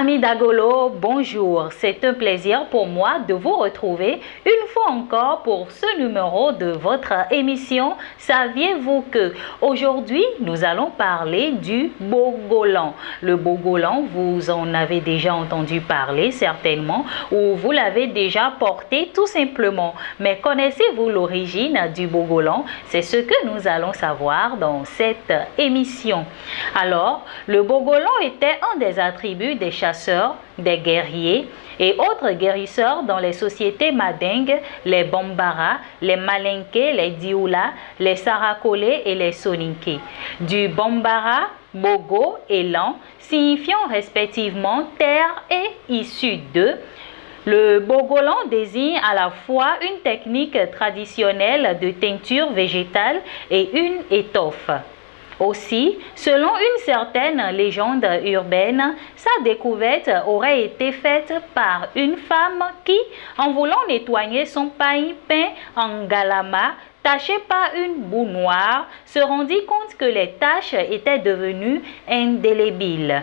Amis d'Agolo, bonjour. C'est un plaisir pour moi de vous retrouver une fois encore pour ce numéro de votre émission. Saviez-vous que aujourd'hui nous allons parler du bogolan? Le bogolan, vous en avez déjà entendu parler certainement ou vous l'avez déjà porté tout simplement. Mais connaissez-vous l'origine du bogolan? C'est ce que nous allons savoir dans cette émission. Alors, le bogolan était un des attributs des chasseurs, des guerriers et autres guérisseurs dans les sociétés mandingues, les Bambara, les Malinké, les Dioula, les Sarakolé et les Soninké. Du Bambara, Bogo et Lan, signifiant respectivement terre et issue de. Le bogolan désigne à la fois une technique traditionnelle de teinture végétale et une étoffe. Aussi, selon une certaine légende urbaine, sa découverte aurait été faite par une femme qui, en voulant nettoyer son pain peint en galama, taché par une boue noire, se rendit compte que les taches étaient devenues indélébiles.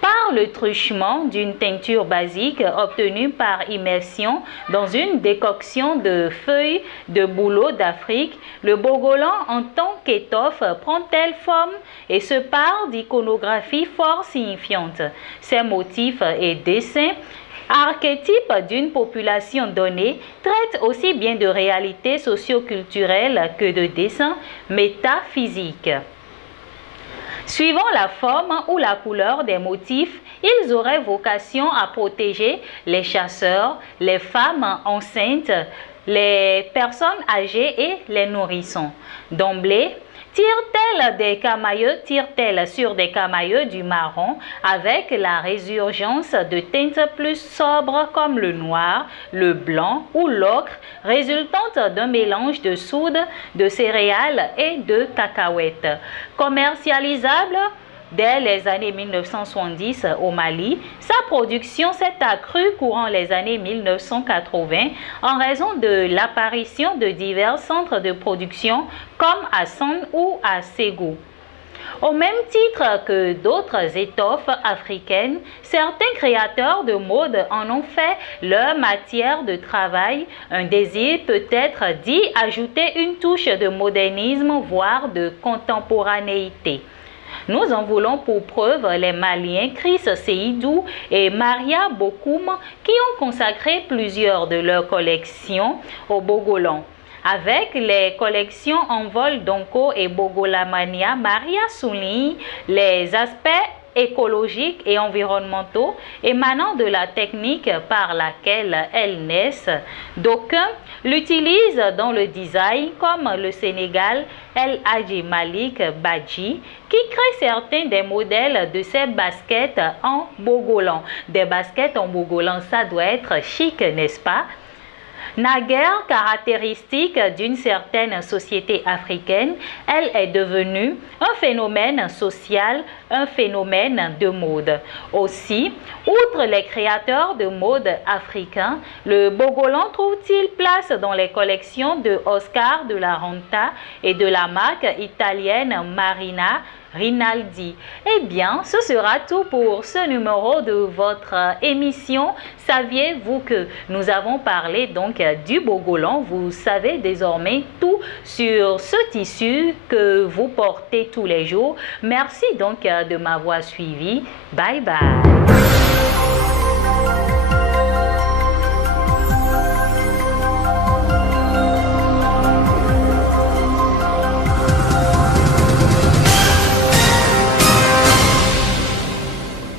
Par le truchement d'une teinture basique obtenue par immersion dans une décoction de feuilles de bouleau d'Afrique, le bogolan en tant qu'étoffe prend telle forme et se part d'iconographie fort signifiante. Ses motifs et dessins, archétypes d'une population donnée, traitent aussi bien de réalités socio-culturelles que de dessins métaphysiques. Suivant la forme ou la couleur des motifs, ils auraient vocation à protéger les chasseurs, les femmes enceintes, les personnes âgées et les nourrissons. D'emblée, tire-t-elle sur des camailleux du marron avec la résurgence de teintes plus sobres comme le noir, le blanc ou l'ocre, résultante d'un mélange de soude, de céréales et de cacahuètes. Commercialisable dès les années 1970 au Mali, sa production s'est accrue courant les années 1980 en raison de l'apparition de divers centres de production comme à Sane ou à Ségou. Au même titre que d'autres étoffes africaines, certains créateurs de mode en ont fait leur matière de travail. Un désir peut-être d'y ajouter une touche de modernisme, voire de contemporanéité. Nous en voulons pour preuve les Maliens Chris Seydou et Maria Bokoum qui ont consacré plusieurs de leurs collections au bogolan. Avec les collections en vol d'Onko et Bogolamania, Maria souligne les aspects écologiques et environnementaux émanant de la technique par laquelle elles naissent. D'aucuns l'utilisent dans le design comme le Sénégal El Hadji Malik Badji qui crée certains des modèles de ces baskets en bogolan. Des baskets en bogolan, ça doit être chic, n'est-ce pas? Naguère caractéristique d'une certaine société africaine, elle est devenue un phénomène social, un phénomène de mode. Aussi, outre les créateurs de mode africains, le bogolan trouve-t-il place dans les collections de Oscar de la Renta et de la marque italienne Marina Rinaldi. Eh bien, ce sera tout pour ce numéro de votre émission. Saviez-vous que nous avons parlé donc du bogolan? Vous savez désormais tout sur ce tissu que vous portez tous les jours. Merci donc de m'avoir suivi. Bye bye.